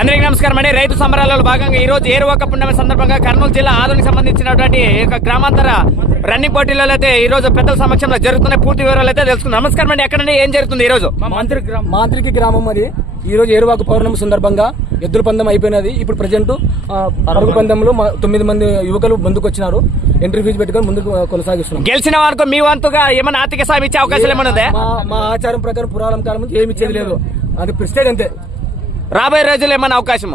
అందరికీ నమస్కారం అండి. రైతు సంబరాలలో భాగంగా ఈ రోజు ఏరువాక పున్నమి సందర్భంగా కర్నూలు జిల్లా ఆదోనికి సంబంధించినటువంటి గ్రామాంతర రన్నింగ్ పోటీలలో అయితే ఈ రోజు పెద్దల సమక్షంలో జరుగుతున్న పూర్తి వివరాలు అయితే తెలుసుకుందాం. నమస్కారం అండి. ఎక్కడండి ఏం జరుగుతుంది ఈ రోజు? మాంత్రికి గ్రామం అది. ఈ రోజు ఏరువాక పౌర్ణమి సందర్భంగా ఎద్దుల పందెం అయిపోయినది. ఇప్పుడు ప్రజెంట్ అడుగు పందెంలో 9 మంది యువకులు ముందుకు ఎంట్రీ ఫీజు పెట్టుకుని ముందుకు కొనసాగిస్తున్నాం. గెలిచిన వారికి మీ వంతుగా ఏమైనా ఆర్థిక సాయం ఇచ్చే అవకాశాలు ఏమైనా ఉందా? మా ఆచారం ప్రకారం పురాణం కాలం నుంచి ఏమి ఇచ్చేది లేదు. అది ప్రెస్టేజ్ అంతే. రాబోయే రోజులు ఏమైనా అవకాశం?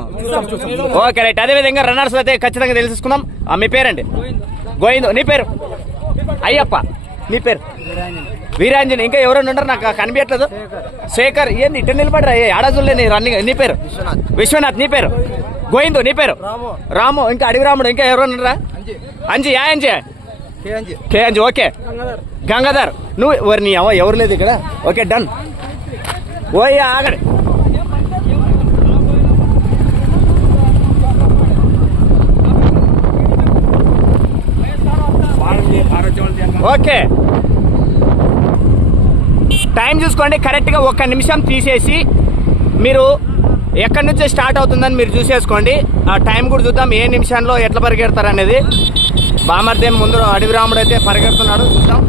Okay right. అదే విధంగా రన్నర్స్ అయితే ఖచ్చితంగా తెలుసుకుందాం. మీ పేరండి? గోవింద్. నీ పేరు? అయ్యప్ప. నీ పేరు? వీరాంజని. ఇంకా ఎవరైనా ఉండరు నాకు కనిపించట్లేదు. శేఖర్. ఏంది ఇట్ట నిలబడరా? ఆడజుల్లేని రన్నింగ్. నీ పేరు? విశ్వనాథ్. నీ పేరు? గోవింద్. నీ పేరు? రాము. ఇంకా అడవి రాముడు. ఇంకా ఎవరైనా ఉండరా? అంజి. కే అంజి. ఓకే. గంగాధర్. నువ్వు నీ ఎవరు లేదు ఇక్కడ. Okay done. ఓయ్ ఆగడి. ఓకే టైం చూసుకోండి. కరెక్ట్గా 1 నిమిషం తీసేసి మీరు ఎక్కడి నుంచి స్టార్ట్ అవుతుందని మీరు చూసేసుకోండి. ఆ టైం కూడా చూద్దాం ఏ నిమిషంలో ఎట్లా పరిగెడతారు అనేది. బామర్దేం ముందు అడవి రాముడు అయితే పరిగెడుతున్నాడు. చూద్దాం.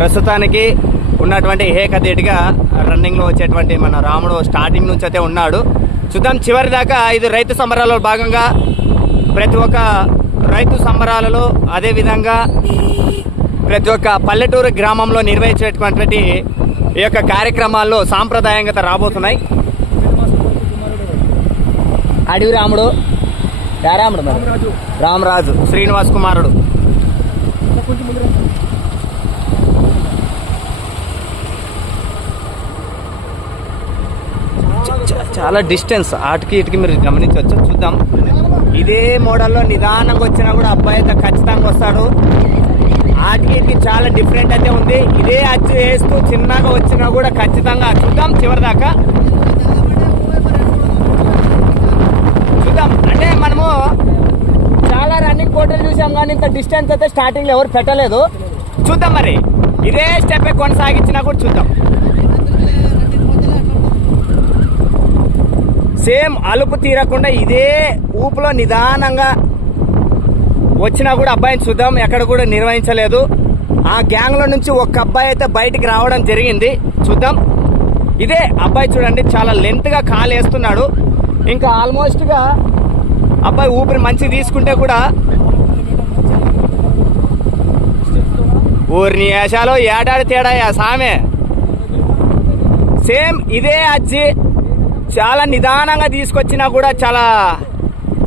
ప్రస్తుతానికి ఉన్నటువంటి ఏకదేటిగా రన్నింగ్లో వచ్చేటువంటి మన రాముడు స్టార్టింగ్ నుంచి అయితే ఉన్నాడు. చూద్దాం చివరి దాకా. ఇది రైతు సంబరాలలో భాగంగా ప్రతి ఒక్క రైతు సంబరాలలో అదేవిధంగా ప్రతి ఒక్క పల్లెటూరు గ్రామంలో నిర్వహించేటువంటి ఈ యొక్క కార్యక్రమాల్లో సాంప్రదాయంగా రాబోతున్నాయి. అడవి రాముడు. రాముడు మరి రామరాజు శ్రీనివాస్ కుమారుడు. చాలా డిస్టెన్స్ ఆటికి ఇటుకి మీరు గమనించవచ్చు. చూద్దాం. ఇదే మోడల్లో నిదానంగా వచ్చినా కూడా అబ్బాయి అయితే ఖచ్చితంగా వస్తాడు. ఆటికి ఇటుకి చాలా డిఫరెంట్ అయితే ఉంది. ఇదే అచ్చు వేస్తూ చిన్నగా వచ్చినా కూడా ఖచ్చితంగా చూద్దాం చివరి దాకా. చూద్దాం. అంటే మనము చాలా రన్నింగ్ పోటీలు చూసాం కానీ ఇంత డిస్టెన్స్ అయితే స్టార్టింగ్లో ఎవరు పెట్టలేదు. చూద్దాం మరి ఇదే స్టెప్ కొనసాగించినా కూడా చూద్దాం. సేమ్ అలుపు తీరకుండా ఇదే ఊపులో నిదానంగా వచ్చినా కూడా అబ్బాయిని చూద్దాం. ఎక్కడ కూడా నిర్వహించలేదు. ఆ గ్యాంగ్లో నుంచి ఒక అబ్బాయి అయితే బయటికి రావడం జరిగింది. చూద్దాం. ఇదే అబ్బాయి చూడండి చాలా లెంత్గా కాలు వేస్తున్నాడు. ఇంకా ఆల్మోస్ట్గా అబ్బాయి ఊపిరి మంచి తీసుకుంటే కూడా ఊరిని వేషాలు ఏడాది తేడాయా సామె. సేమ్ ఇదే అజ్జి చాలా నిదానంగా తీసుకొచ్చినా కూడా చాలా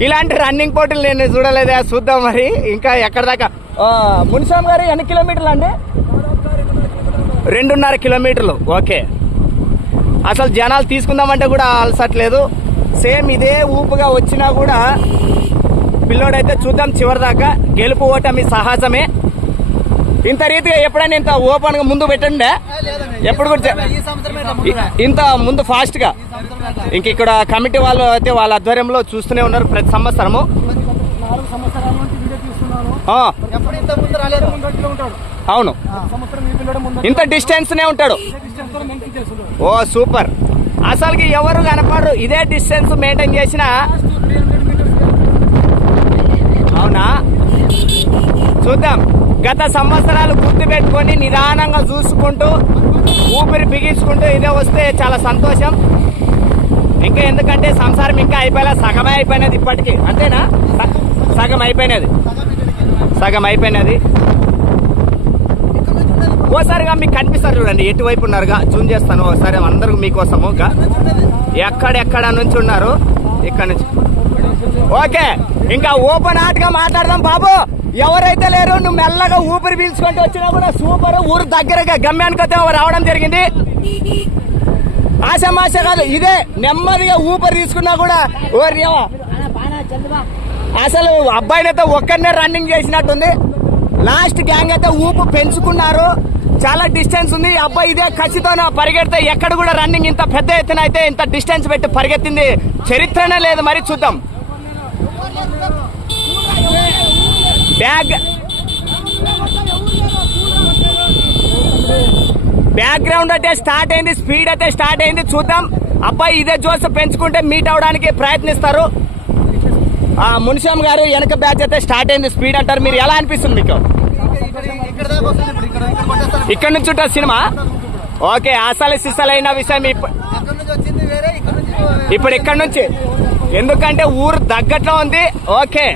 ఇలాంటి రన్నింగ్ పోటీలు నేను చూడలేదా. చూద్దాం మరి ఇంకా ఎక్కడ దాకా. మునిస్వామి గారు ఎన్ని కిలోమీటర్లు అండి? 2.5 కిలోమీటర్లు. ఓకే. అసలు జనాలు తీసుకుందామంటే కూడా అలసట్లేదు. సేమ్ ఇదే ఊపుగా వచ్చినా కూడా పిల్లోడైతే చూద్దాం చివరి దాకా. గెలుపు ఓటమి సహజమే. ఇంత రీతిగా ఎప్పుడైనా ఇంత ఓపెన్ గా ముందు పెట్టండి. ఎప్పుడు కూడా ఇంత ముందు ఫాస్ట్ గా. ఇంక ఇక్కడ కమిటీ వాళ్ళు అయితే వాళ్ళ ఆధ్వర్యంలో చూస్తూనే ఉన్నారు ప్రతి సంవత్సరము. అవును. ఇంత డిస్టెన్స్ నే ఉంటాడు. ఓ సూపర్. అసలుకి ఎవరు కనపడరు ఇదే డిస్టెన్స్ మెయింటైన్ చేసిన. అవునా? చూద్దాం. గత సంవత్సరాలు గుర్తు పెట్టుకొని నిదానంగా చూసుకుంటూ ఊపిరి బిగించుకుంటూ ఇదే వస్తే చాలా సంతోషం. ఇంకా ఎందుకంటే సంసారం ఇంకా అయిపోయేలా సగమే అయిపోయినది ఇప్పటికీ. అంతేనా? సగం అయిపోయినది. ఓసారిగా మీకు కనిపిస్తారు చూడండి ఎటువైపు ఉన్నారుగా. జూమ్ చేస్తాను ఒకసారి అందరూ మీకోసము. ఎక్కడెక్కడ నుంచి ఉన్నారు ఇక్కడ నుంచి. ఓకే ఇంకా ఓపెన్ హార్ట్ గా మాట్లాడదాం బాబు. ఎవరైతే లేరు నువ్వు మెల్లగా ఊపిరి పీల్చుకుంటూ వచ్చినా కూడా సూపర్. ఊరు దగ్గరగా గమ్యానికి రావడం జరిగింది. ఆశమాష కాదు. ఇదే నెమ్మదిగా ఊపిరి తీసుకున్నా కూడా అసలు అబ్బాయినైతే ఒక్కరినే రన్నింగ్ చేసినట్టుంది. లాస్ట్ గ్యాంగ్ అయితే ఊపు పెంచుకున్నారు. చాలా డిస్టెన్స్ ఉంది. ఈ అబ్బాయి ఇదే ఖచ్చితంగా పరిగెడితే ఎక్కడ కూడా రన్నింగ్ ఇంత పెద్ద ఎత్తున అయితే ఇంత డిస్టెన్స్ పెట్టి పరిగెత్తింది చరిత్రనే లేదు. మరి చూద్దాం. బ్యాక్గ్రౌండ్ అయితే స్టార్ట్ అయింది, స్పీడ్ అయితే స్టార్ట్ అయింది. చూద్దాం. అబ్బాయి ఇదే జోస్ పెంచుకుంటే మీట్ అవడానికి ప్రయత్నిస్తారు. మున్షం గారు వెనక బ్యాచ్ అయితే స్టార్ట్ అయింది, స్పీడ్ అంటారు. మీరు ఎలా అనిపిస్తుంది మీకు? ఇక్కడ నుంచి ఉంటుంది సినిమా. ఓకే, అసలు సిసలైన విషయం ఇప్పుడు ఇక్కడ నుంచి, ఎందుకంటే ఊరు దగ్గట్లో ఉంది. ఓకే,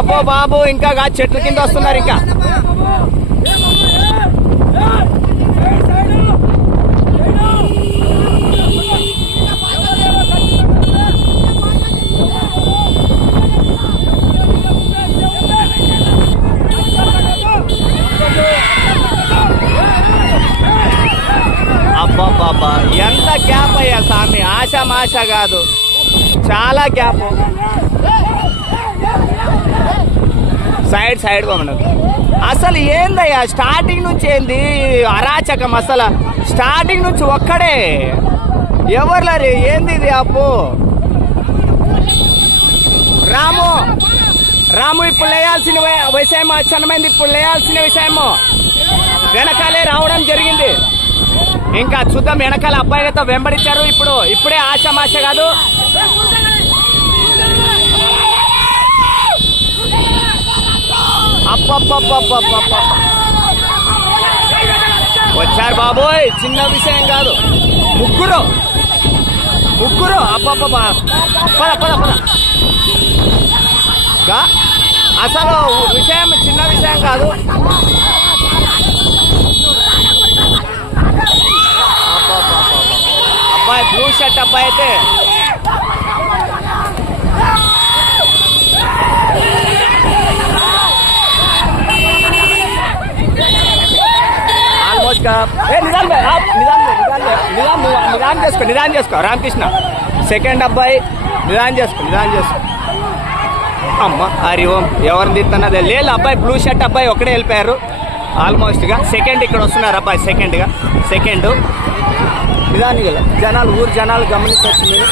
అబ్బో బాబు, ఇంకా చెట్ల కింద వస్తున్నారు. ఇంకా అబ్బాబ్బా, ఎంత గ్యాప్ అయ్యా స్వామి, ఆశ కాదు, చాలా గ్యాప్. సైడ్ పోమను. అసలు ఏందయ్యా స్టార్టింగ్ నుంచి ఏంది అరాచకం? అసలు స్టార్టింగ్ నుంచి ఒక్కడే, ఎవరు ఏంది ఇది? అప్పు రాము ఇప్పుడు లేయాల్సిన విషయం చిన్నమైంది. ఇప్పుడు లేయాల్సిన విషయము వెనకాలే రావడం జరిగింది. ఇంకా చూద్దాం. వెనకాల అబ్బాయిలతో వెంబడించారు. ఇప్పుడే ఆశ కాదు. వచ్చారు బాబోయ్, చిన్న విషయం కాదు. ముగ్గురు అబ్బబ్బా, పద. అసలు విషయం చిన్న విషయం కాదు. అబ్బాయి బ్లూ షర్ట్ అబ్బాయి అయితే ఆల్మోస్ట్ నిదాన్ చేసుకో రామకృష్ణ. సెకండ్ అబ్బాయి నిదాన్ చేసుకో. అమ్మ హరి ఓం, ఎవరిని తిస్తున్నదే లేదు. అబ్బాయి బ్లూ షర్ట్ అబ్బాయి ఒకడే వెళ్ళిపోయారు ఆల్మోస్ట్ గా. సెకండ్ ఇక్కడ వస్తున్నారు అబ్బాయి, సెకండ్ నిదానికి జనాలు, ఊరు జనాలు గమనించవచ్చు మీరు.